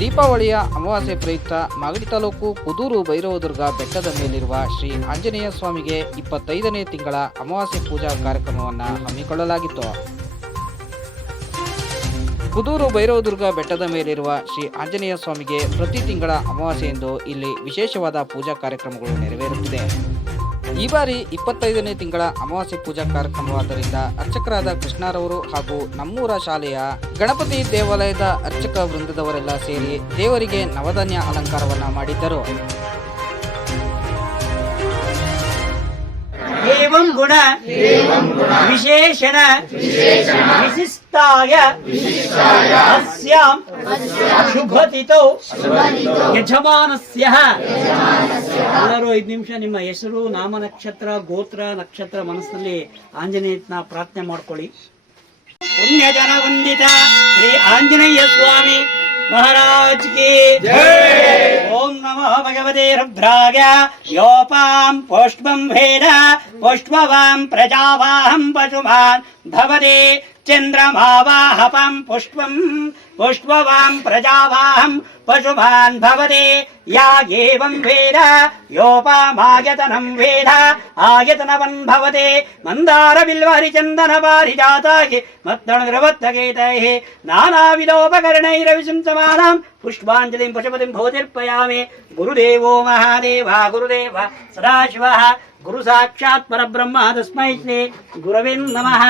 ದೀಪಾವಳಿಯ ಅಮಾವಾಸ್ಯೆ ಪ್ರಯುಕ್ತ ಮಾಗಡಿ ತಾಲೂಕು ಕುದೂರು ಭೈರವದುರ್ಗ ಬೆಟ್ಟದ ಮೇಲಿರುವ ಶ್ರೀ ಆಂಜನೇಯ ಸ್ವಾಮಿಗೆ 25ನೇ ತಿಂಗಳ ಅಮಾವಾಸ್ಯೆ ಪೂಜಾ ಕಾರ್ಯಕ್ರಮವನ್ನು ಹಮ್ಮಿಕೊಳ್ಳಲಾಗಿತ್ತು. ಕುದೂರು ಭೈರವದುರ್ಗ ಬೆಟ್ಟದ ಮೇಲಿರುವ ಶ್ರೀ ಆಂಜನೇಯ ಸ್ವಾಮಿಗೆ ಪ್ರತಿ ತಿಂಗಳ ಅಮಾವಾಸ್ಯೆಯಂದು ಇಲ್ಲಿ ವಿಶೇಷವಾದ ಪೂಜಾ ಕಾರ್ಯಕ್ರಮಗಳು ನೆರವೇರುತ್ತಿದೆ. ಈ ಬಾರಿ 25ನೇ ತಿಂಗಳ ಅಮಾವಾಸ್ಯೆ ಪೂಜಾ ಕಾರ್ಯಕ್ರಮವಾದ್ದರಿಂದ ಅರ್ಚಕರಾದ ಕೃಷ್ಣರವರು ಹಾಗೂ ನಮ್ಮೂರ ಶಾಲೆಯ ಗಣಪತಿ ದೇವಾಲಯದ ಅರ್ಚಕ ವೃಂದದವರೆಲ್ಲ ಸೇರಿ ದೇವರಿಗೆ ನವಧಾನ್ಯ ಅಲಂಕಾರವನ್ನ ಮಾಡಿದ್ದರು. एवं गुण विशेषण विशिष्टाय अस्यां शुभतिथौ यजमानस्य ಎಲ್ಲರೂ 5 ನಿಮಿಷ ನಿಮ್ಮ ಹೆಸರು, ನಾಮ ನಕ್ಷತ್ರ, ಗೋತ್ರ, ನಕ್ಷತ್ರ ಮನಸ್ಸಿನಲ್ಲಿ ಆಂಜನೇಯನ ಪ್ರಾರ್ಥನೆ ಮಾಡ್ಕೊಳ್ಳಿ. ಪುಣ್ಯ ಜನ ವಂದಿತ ಶ್ರೀ ಆಂಜನೇಯ ಸ್ವಾಮಿ महाराज की जय। ओम नमो भगवते रुद्राय योपां पुष्पं भेद पुष्पवां प्रजावाहं पशुमान् भवते चन्द्रमावाहपं पुष्पं पुष्पवां प्रजावाहं पशुमान् भवते या एवं वेद योपामायतनं वेद आयतनवन् भवते मंदार बिल्वहरिचन्दन पारिजाताय मत्तणद्रवत्तकेतैः नानाविधोपकरणैरविसंसमानां पुष्पाञ्जलिं पशुपतिं भवतिर्पयामि. गुरुदेवो महादेव गुरुदेव सदाशिवः गुरु साक्षात् परब्रह्म तस्मै श्री गुरवे नमः.